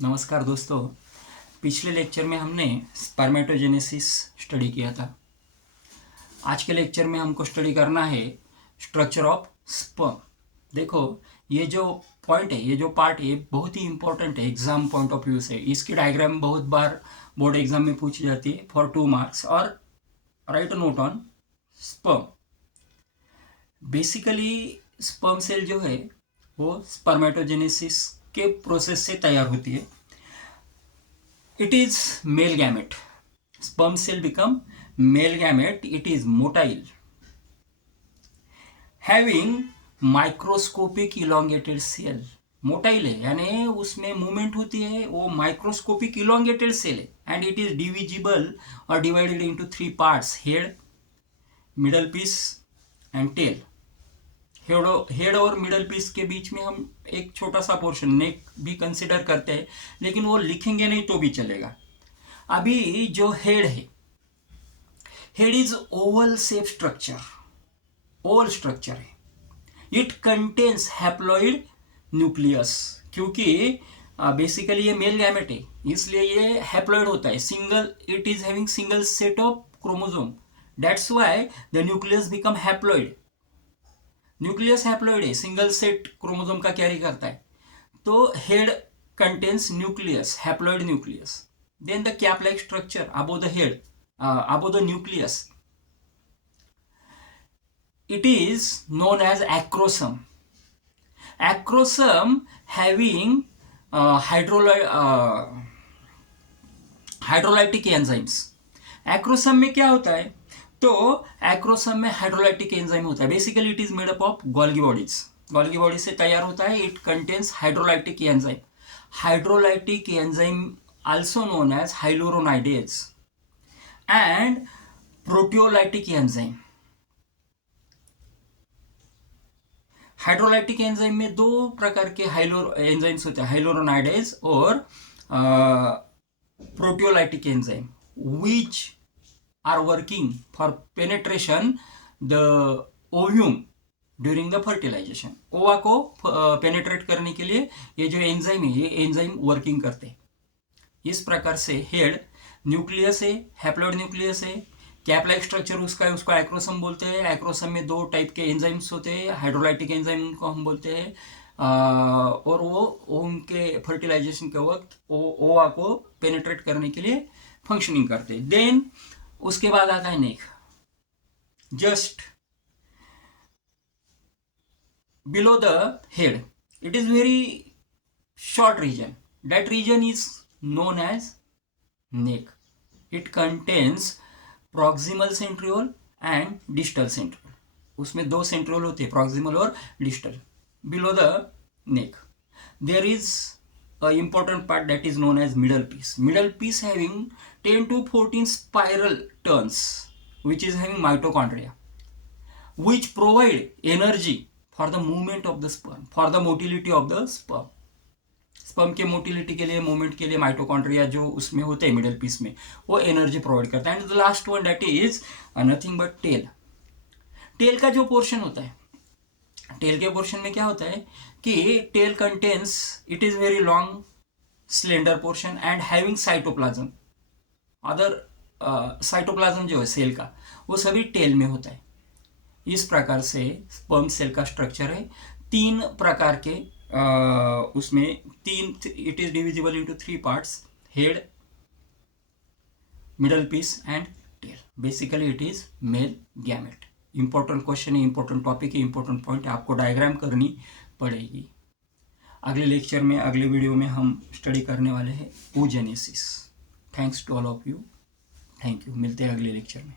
नमस्कार दोस्तों। पिछले लेक्चर में हमने स्पर्मेटोजेनेसिस स्टडी किया था। आज के लेक्चर में हमको स्टडी करना है स्ट्रक्चर ऑफ स्पर्म। देखो, ये जो पॉइंट है, ये जो पार्ट है, बहुत ही इंपॉर्टेंट है एग्जाम पॉइंट ऑफ व्यू से। इसकी डायग्राम बहुत बार बोर्ड एग्जाम में पूछी जाती है फॉर 2 मार्क्स। और write note on sperm. Basically sperm cell जो है वो स्पर्मेटोजेनेसिस के प्रोसेस से तैयार होती है। It is male gamete. Sperm cell become male gamete. It is motile, having microscopic elongated cell. Motile है यानी उसमें मूवमेंट होती है, वो माइक्रोस्कोपिक इलोंगेटेड सेल है एंड इट इज डिविजिबल और divided into 3 parts: head, middle piece and tail. Head और middle piece के बीच में हम एक छोटा सा पोर्शन नेक भी कंसिडर करते हैं, लेकिन वो लिखेंगे नहीं तो भी चलेगा। अभी जो हेड है, head is oval shape structure, oval structure है। इट कंटेन्स हैप्लॉइड न्यूक्लियस, क्योंकि बेसिकली ये मेल गैमेट है इसलिए ये हैप्लॉइड होता है। Single, it is having single set of chromosome, that's why the nucleus become haploid. Nucleus haploid है, single set chromosome का कैरी करता है। तो head contains nucleus, haploid nucleus. Then the cap like structure above the head, above the nucleus, it is known as acrosome. Acrosome having hydrolytic enzymes. Acrosome में क्या होता है? तो एक्रोसम में हाइड्रोलाइटिक एंजाइम होता है। Basically it is made up of Golgi bodies. Golgi bodies से तैयार होता है। It contains hydrolytic enzyme. Hydrolytic enzyme also known as hyaluronidase and proteolytic enzyme. Hydrolytic enzyme में 2 प्रकार के एंजाइम्स होते हैं, हाइलोरोनाइडेज और proteolytic enzyme, which are working for penetration the ovum during the fertilization. Ova को पेनेट्रेट करने के लिए ये जो एंजाइम है, ये एंजाइम वर्किंग करते हैं। इस प्रकार से हेड न्यूक्लियस है, हैप्लॉइड न्यूक्लियस है। कैप लाइक स्ट्रक्चर उसका है, उसको एक्रोसम बोलते हैं। एक्रोसम में 2 टाइप के एंजाइम्स होते हैं, हाइड्रोलाइटिक एंजाइम उनको हम बोलते हैं। और वो उनके फर्टिलाइजेशन के वक्त ओवा को पेनिट्रेट करने के लिए फंक्शनिंग करते हैं। देन उसके बाद आता है neck, just below the head. It is very short region. That region is known as neck. It contains proximal centriole and distal centriole. उसमें 2 centriole होते हैं, proximal और distal. Below the neck there is a important part that is known as middle piece. Middle piece having 10 to 14 spiral turns, which is having mitochondria, which provide energy for the movement of the sperm, for the motility of the sperm. Sperm के motility के लिए, movement के लिए mitochondria जो उसमें होते हैं middle piece में, वो एनर्जी प्रोवाइड करता है। And the last one that is nothing but tail. Tail का जो पोर्शन होता है, टेल के पोर्शन में क्या होता है कि tail contains, it is very long slender portion and having cytoplasm. Other cytoplasm जो है सेल का, वो सभी टेल में होता है। इस प्रकार से स्पर्म सेल का स्ट्रक्चर है। 3 प्रकार के उसमें 3, it is divisible into 3 parts: head, middle piece and tail. Basically it is male gamete. Important question है, इंपॉर्टेंट टॉपिक है, इंपॉर्टेंट पॉइंट है, आपको डायग्राम करनी पड़ेगी। अगले लेक्चर में, अगले वीडियो में हम स्टडी करने वाले हैं oogenesis। Thanks to all of you. Thank you. मिलते हैं अगले लेक्चर में।